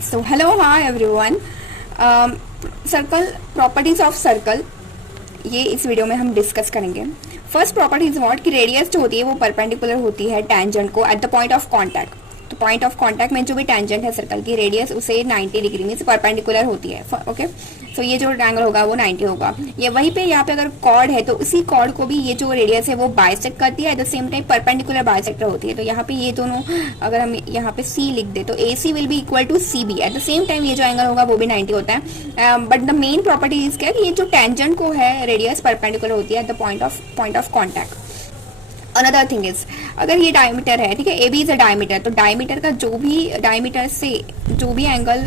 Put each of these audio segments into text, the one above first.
So hello, hi everyone. Circle, properties of circle, ये इस video में हम डिस्कस करेंगे. फर्स्ट प्रॉपर्टी इज व्हाट कि रेडियस जो होती है वो परपेंडिकुलर होती है टेंजेंट को eight the point of contact. तो पॉइंट ऑफ कांटेक्ट में जो भी टेंजेंट है सर्कल की रेडियस उसे 90 डिग्री मींस परपेंडिकुलर होती है. ओके, सो ये जो एंगल होगा वो 90 होगा. ये वहीं पे यहाँ पे अगर कॉर्ड है तो उसी कॉर्ड को भी ये जो रेडियस है वो बाइसेक्ट करती है, eight the same time perpendicular bisector होती है. तो यहाँ पे ये दोनों अगर हम यहाँ पे C लिख दे तो AC will be equal to CB. At the same time ये जो एंगल होगा वो भी 90 होता है. But the main property is क्या, ये जो टेंजेंट को है रेडियस परपेंडिकुलर होती है eight the point of contact. Another thing is, अगर ये डायमीटर है, ठीक है, AB इज अ डायमीटर, तो डायमीटर का जो भी डायमीटर से जो भी एंगल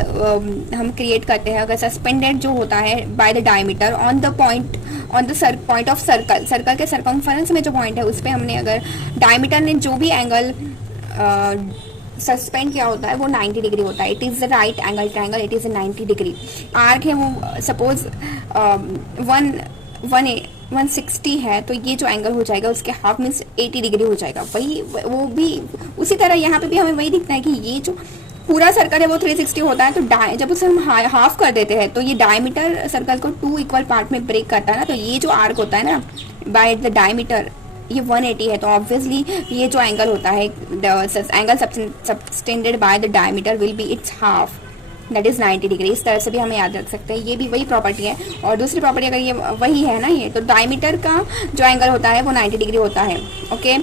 हम क्रिएट करते हैं, अगर सस्पेंडेड जो होता है by the diameter on the point of circle, circle के सर्कमफरेंस में जो पॉइंट है उस पर हमने अगर डायमीटर ने जो भी एंगल सस्पेंड किया होता है वो 90 डिग्री होता है. It is the right angle triangle, it is 90 degree. Arc है वो सपोज 160 है, तो ये जो एंगल हो जाएगा उसके हाफ मीन्स 80 डिग्री हो जाएगा. वही वो भी उसी तरह यहाँ पे भी हमें वही दिखता है कि ये जो पूरा सर्कल है वो 360 होता है. तो जब उसे हम हाफ कर देते हैं तो ये डायमीटर सर्कल को 2 इक्वल पार्ट में ब्रेक करता है ना. तो ये जो आर्क होता है ना बाय द डायमीटर ये 180 है, तो ऑब्वियसली ये जो एंगल होता है angle subtended by the diameter will be it's half, that is 90 degree. इस तरह से भी हमें याद रख सकते हैं. ये भी वही प्रॉपर्टी है. और दूसरी प्रॉपर्टी अगर ये वही है ना, ये तो डायमीटर का जो एंगल होता है वो 90 डिग्री होता है. ओके,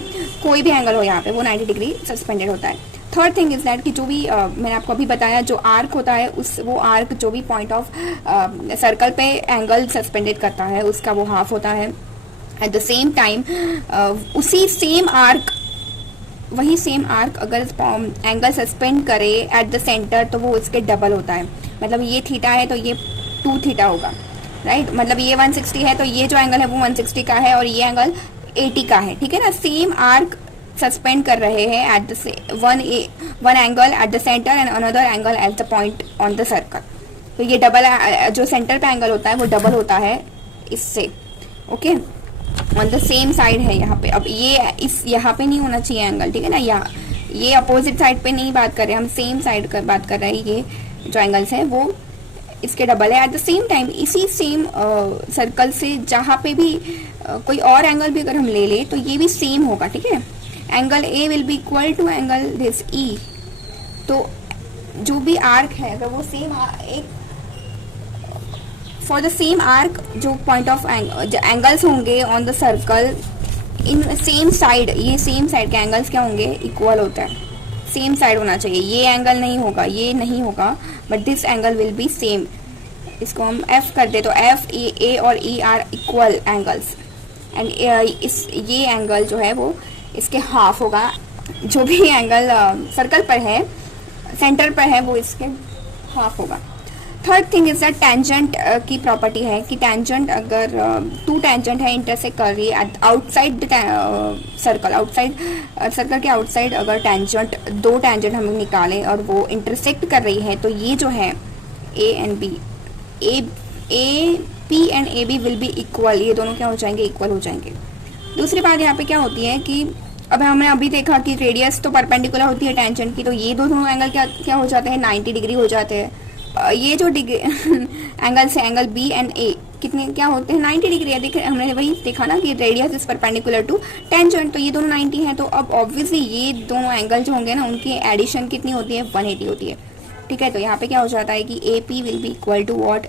कोई भी एंगल हो यहाँ पे वो 90 डिग्री सस्पेंडेड होता है. थर्ड थिंग इज दैट कि जो भी मैंने आपको अभी बताया जो आर्क होता है वो आर्क जो भी पॉइंट ऑफ सर्कल पे एंगल सस्पेंडेड करता है उसका वो हाफ होता है. एट द सेम टाइम उसी सेम आर्क अगर एंगल सस्पेंड करे एट द सेंटर तो वो उसके डबल होता है. मतलब ये थीटा है तो ये 2 थीटा होगा, राइट. मतलब ये 160 है तो ये जो एंगल है वो 160 का है और ये एंगल 80 का है, ठीक है ना. सेम आर्क सस्पेंड कर रहे हैं at the one angle at the centre and another angle eight the point on the circle. तो ये डबल जो सेंटर पे एंगल होता है वो डबल होता है इससे. Okay, on the same side है यहाँ पे. अब ये इस यहाँ पे नहीं होना चाहिए एंगल, ठीक है ना. ये अपोजिट साइड पे नहीं बात कर रहे, हम सेम साइड का बात कर रहे हैं. ये जो एंगल्स है वो इसके डबल है. एट द सेम टाइम इसी सेम सर्कल से जहाँ पे भी कोई और एंगल भी अगर हम ले ले तो ये भी सेम होगा, ठीक है. Angle A will be equal to angle this E. तो जो भी आर्क है अगर वो सेम एक फॉर द सेम आर्क जो पॉइंट ऑफ एंगल्स होंगे on the circle in same side, ये सेम साइड के एंगल्स क्या होंगे, इक्वल होता है. सेम साइड होना चाहिए. ये एंगल नहीं होगा, ये नहीं होगा, but this angle will be same. इसको हम F कर दे तो A और E are equal angles and ये एंगल जो है वो इसके हाफ होगा. जो भी एंगल सर्कल पर है सेंटर पर है वो इसके हाफ होगा. Third thing is that tangent की प्रॉपर्टी है कि टेंजेंट अगर 2 टेंजेंट है इंटरसेक्ट कर रही है आउटसाइड सर्कल, आउटसाइड सर्कल के आउटसाइड अगर टेंजेंट 2 टेंजेंट हम निकालें और वो इंटरसेक्ट कर रही है तो ये जो है A and B, P and AB will be equal. ये दोनों क्या हो जाएंगे, इक्वल हो जाएंगे. दूसरी बात यहाँ पे क्या होती है कि अब हमने अभी देखा कि रेडियस तो परपेंडिकुलर होती है टेंजेंट की, तो ये दोनों एंगल क्या हो जाते हैं, 90 डिग्री हो जाते हैं. ये जो एंगल्स है एंगल B एंड A कितने क्या होते हैं, 90 डिग्री है. देखे हमने वही देखा ना कि radius is perpendicular to tangent, तो ये दोनों 90 हैं. तो अब ऑब्वियसली ये दोनों एंगल जो होंगे ना उनकी एडिशन कितनी होती है, 180 होती है, ठीक है. तो यहाँ पे क्या हो जाता है कि AP will be equal to what,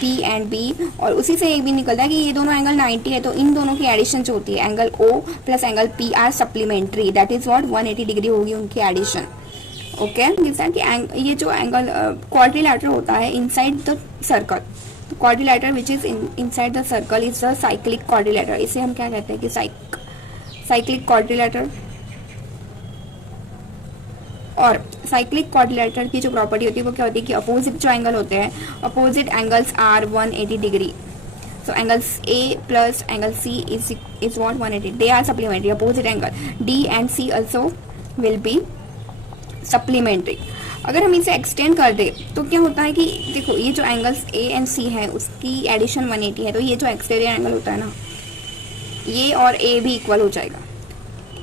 P and B, और उसी से एक भी निकलता है कि ये दोनों एंगल 90 है तो इन दोनों की एडिशन जो होती है angle O plus angle P are supplementary, that is what 180 degree होगी उनकी एडिशन. ओके, जैसा कि ये जो एंगल क्वाड्रिलैटरल होता है इनसाइड द सर्कल, तो quadrilateral which is inside the circle is the cyclic quadrilateral. इसे हम क्या कहते हैं कि साइक्लिक क्वाड्रिलैटरल. और साइक्लिक क्वाड्रिलैटरल की जो प्रॉपर्टी होती है वो क्या होती है कि अपोजिट जो एंगल होते हैं, opposite angles are 180 degree. So angles A plus angle C is what 180, they are supplementary. Opposite angle D and C also will be supplementary. अगर हम इसे एक्सटेंड कर दे तो क्या होता है कि देखो ये जो एंगल्स A एंड C है उसकी एडिशन 180 है, तो ये जो एक्सटीरियर एंगल होता है ना ये और A भी इक्वल हो जाएगा.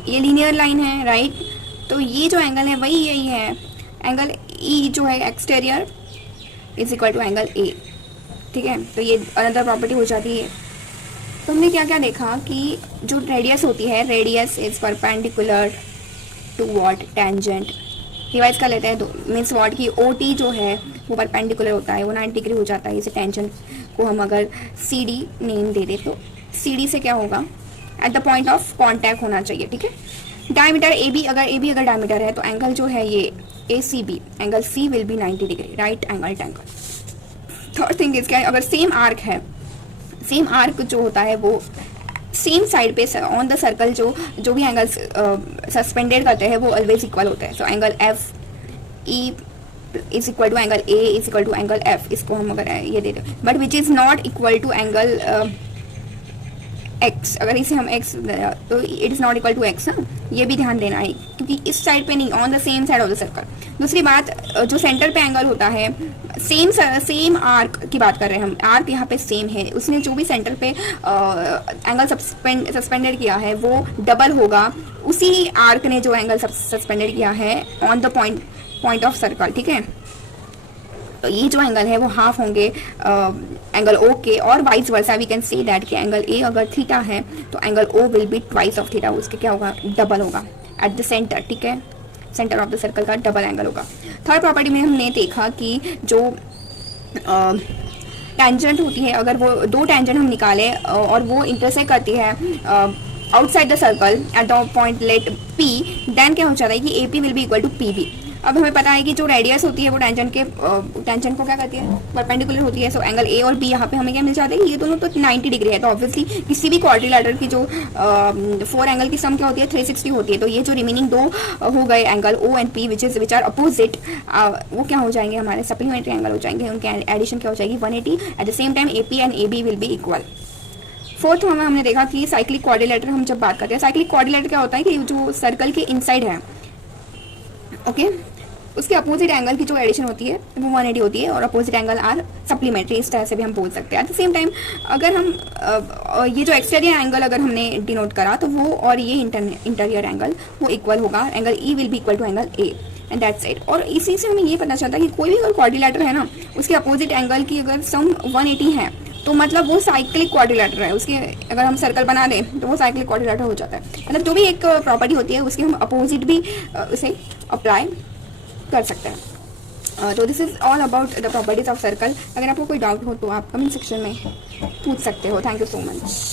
ये लीनियर लाइन है, राइट. तो ये जो एंगल है वही यही है, एंगल ई जो है exterior is equal to angle A, ठीक है। तो ये अनदर प्रॉपर्टी हो जाती है। तो हमने क्या क्या देखा कि जो रेडियस होती है, radius is perpendicular to what, tangent. Revise कर लेते हैं, तो मीन्स व्हाट की ओ टी जो है वो परपेंडिकुलर होता है, वो 90 डिग्री हो जाता है। इसे टेंजेंट को हम अगर सी डी नेम दे दे तो सी डी से क्या होगा, at the point of contact होना चाहिए, ठीक है। डायमीटर ए बी अगर डायमीटर है तो एंगल जो है ये A C B, angle C will be 90 degree, right angle angle. Third thing is क्या, अगर सेम आर्क है, सेम आर्क जो होता है वो सेम साइड पे ऑन द सर्कल जो भी एंगल्स सस्पेंडेड करते हैं वो ऑलवेज इक्वल होते हैं। So angle F E is equal to angle A is equal to angle F, इसको हम अगर ये दे दें, but which is not equal to angle X. अगर इसे हम एक्स तो it is not equal to X, हाँ ये भी ध्यान देना है, क्योंकि इस साइड पे नहीं, on the same side of the circle. दूसरी बात, जो सेंटर पे एंगल होता है, सेम आर्क की बात कर रहे हैं हम, आर्क यहाँ पे सेम है, उसने जो भी सेंटर पे एंगल सस्पेंडेड किया है वो डबल होगा उसी आर्क ने जो एंगल सस्पेंडेड किया है on the point of circle, ठीक है। तो ये जो एंगल है वो हाफ होंगे एंगल ओ के, और vice versa we can say that कि एंगल ए अगर थीटा है तो angle O will be twice of theta, उसके क्या होगा, डबल होगा एट द सेंटर, ठीक है, सेंटर ऑफ द सर्कल का डबल एंगल होगा। थर्ड प्रॉपर्टी में हमने देखा कि जो टेंजेंट होती है, अगर वो दो टेंजेंट हम निकाले और वो इंटरसेक्ट करती है outside the circle at the point let P, then क्या हो जाता है कि A P will be equal to P B. अब हमें पता है कि जो रेडियस होती है वो टेंजेंट को क्या करती है, परपेंडिकुलर होती है। सो एंगल ए और बी यहाँ पे हमें क्या मिल जाता है, ये दोनों तो 90 डिग्री है, तो ऑब्वियसली किसी भी क्वाड्रिलेटरल की जो 4 एंगल की सम क्या होती है, 360 होती है। तो ये जो रिमेनिंग दो हो गए angle O and P which are opposite, वो क्या हो जाएंगे, हमारे सप्लीमेंट्री एंगल हो जाएंगे, उनके एडिशन क्या हो जाएगी 180। At the same time A P and A B will be equal. Fourth में हमने देखा कि साइक्लिक क्वाड्रिलेटर हम जब बात करते हैं, साइक्लिक क्वाड्रिलेटर क्या होता है कि जो सर्कल के इनसाइड है, ओके, उसके अपोजिट एंगल की जो एडिशन होती है वो 180 होती है, और अपोजिट एंगल आर सप्लीमेंट्री, इस तरह से भी हम बोल सकते हैं। एट द सेम टाइम अगर हम ये जो एक्सटीरियर एंगल अगर हमने डिनोट करा तो वो और ये इंटीरियर एंगल वो इक्वल होगा, angle E will be equal to angle A and that's it. और इसी से हमें ये पता चलता है कि कोई भी अगर क्वाड्रिलेटर है ना, उसके अपोजिट एंगल की अगर सम 180 है तो मतलब वो साइक्लिक क्वाड्रिलेटर है, उसके अगर हम सर्कल बना दें तो वो साइक्लिक क्वाड्रिलेटर हो जाता है। मतलब जो भी एक प्रॉपर्टी होती है उसके हम अपोजिट भी उसे अप्लाई कर सकते हैं। तो this is all about the properties of circle. अगर आपको कोई डाउट हो तो आप कमेंट सेक्शन में पूछ सकते हो। Thank you so much.